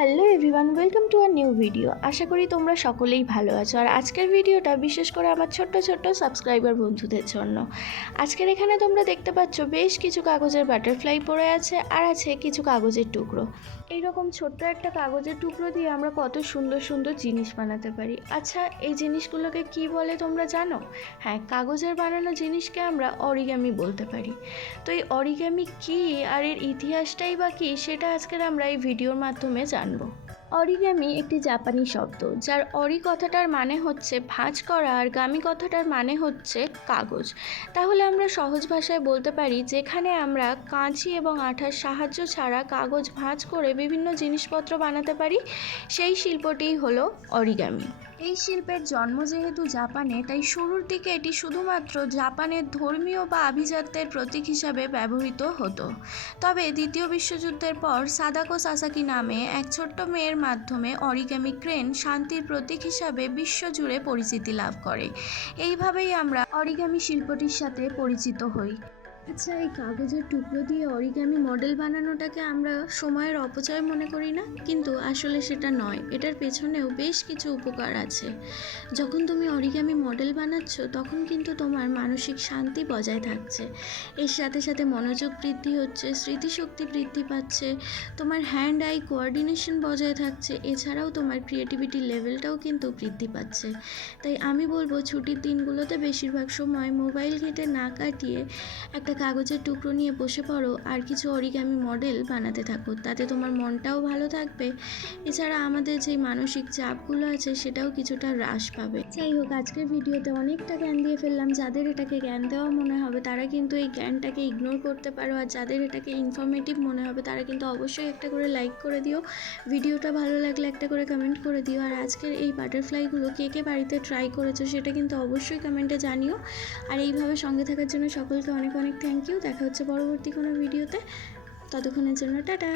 Hello everyone, welcome to a new video. আশা করি তোমরা সকলেই ভালো আছো। আর আজকের ভিডিওটা বিশেষ করে আমার ছোট্ট ছোট্ট সাবস্ক্রাইবার বন্ধুদের জন্য। আজকের এখানে তোমরা দেখতে পাচ্ছ বেশ কিছু কাগজের বাটারফ্লাই পড়ে আছে, আর আছে কিছু কাগজের টুকরো। এইরকম ছোট্ট একটা কাগজের টুকরো দিয়ে আমরা কত সুন্দর সুন্দর জিনিস বানাতে পারি। আচ্ছা, এই জিনিসগুলোকে কি বলে তোমরা জানো? হ্যাঁ, কাগজের বানানো জিনিসকে আমরা অরিগামি বলতে পারি। তো এই অরিগামি কী আর এর ইতিহাসটাই বা কী, সেটা আজকের আমরা এই ভিডিওর মাধ্যমে জানবো। অরিগামি একটি জাপানি শব্দ, যার অরি কথাটার মানে হচ্ছে ভাঁজ করা আর গামি কথাটার মানে হচ্ছে কাগজ। তাহলে আমরা সহজ ভাষায় বলতে পারি, যেখানে আমরা কাঁচি এবং আঠার সাহায্য ছাড়া কাগজ ভাঁজ করে বিভিন্ন জিনিসপত্র বানাতে পারি, সেই শিল্পটিই হলো অরিগামি। এই শিল্পের জন্ম যেহেতু জাপানে, তাই শুরুর দিকে এটি শুধুমাত্র জাপানের ধর্মীয় বা আভিজাত্যের প্রতীক হিসাবে ব্যবহৃত হতো। তবে দ্বিতীয় বিশ্বযুদ্ধের পর সাদাকো সাসাকি নামে এক ছোট্ট মেয়ের মাধ্যমে অরিগামি ক্রেন শান্তির প্রতীক হিসাবে বিশ্বজুড়ে পরিচিতি লাভ করে। এইভাবেই আমরা অরিগামি শিল্পটির সাথে পরিচিত হই। আচ্ছা, এই কাগজের টুকরো দিয়ে অরিগামি মডেল বানানোটাকে আমরা সময়ের অপচয় মনে করি না, কিন্তু আসলে সেটা নয়। এটার পেছনেও বেশ কিছু উপকার আছে। যখন তুমি অরিগামি মডেল বানাচ্ছ, তখন কিন্তু তোমার মানসিক শান্তি বজায় থাকছে। এর সাথে সাথে মনোযোগ বৃদ্ধি হচ্ছে, স্মৃতিশক্তি বৃদ্ধি পাচ্ছে, তোমার হ্যান্ড আই কোঅর্ডিনেশন বজায় থাকছে, এছাড়াও তোমার ক্রিয়েটিভিটি লেভেলটাও কিন্তু বৃদ্ধি পাচ্ছে। তাই আমি বলবো, ছুটির দিনগুলোতে বেশিরভাগ সময় মোবাইল ঘেঁটে না কাটিয়ে একটা কাগজের টুকরো নিয়ে বসে পড়ো আর কিছু অরিগামি মডেল বানাতে থাকো। তাতে তোমার মনটাও ভালো থাকবে, এছাড়া আমাদের যে মানসিক চাপগুলো আছে সেটাও কিছুটা হ্রাস পাবে। যাই হোক, আজকের ভিডিওতে অনেকটা জ্ঞান দিয়ে ফেললাম। যাদের এটাকে জ্ঞান দেওয়া মনে হবে তারা কিন্তু এই জ্ঞানটাকে ইগনোর করতে পারো, আর যাদের এটাকে ইনফরমেটিভ মনে হবে তারা কিন্তু অবশ্যই একটা করে লাইক করে দিও। ভিডিওটা ভালো লাগলে একটা করে কমেন্ট করে দিও। আর আজকের এই বাটারফ্লাইগুলো কে কে বাড়িতে ট্রাই করেছো সেটা কিন্তু অবশ্যই কমেন্টে জানিও। আর এইভাবে সঙ্গে থাকার জন্য সকলকে অনেক অনেক থ্যাংক ইউ। দেখা হচ্ছে পরবর্তী কোনো ভিডিওতে। ততক্ষণের জন্য টাটা।